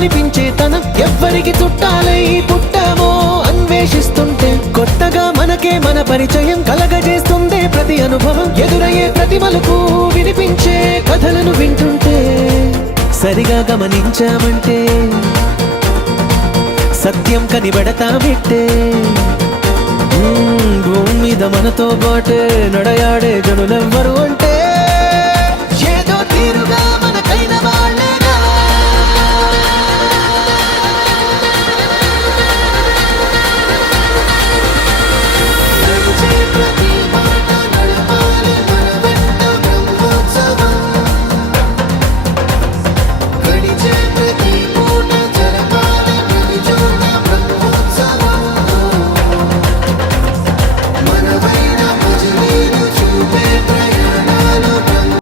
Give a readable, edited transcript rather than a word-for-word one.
అనిపించే తనం ఎవ్వరికి చుట్టాలై పుట్టామో అన్వేషిస్తుంటే కొత్తగా మనకే మన పరిచయం కలగజేస్తుందే ప్రతి అనుభవం ఎదురయ్యే ప్రతి మలుపు వినిపించే కథలను వింటుంటే సరిగా గమనించామంటే సత్యం కనిబెడతామిట్టే భూమి మీద మనతో పాటే నడయాడే జనులెవ్వరు అంటే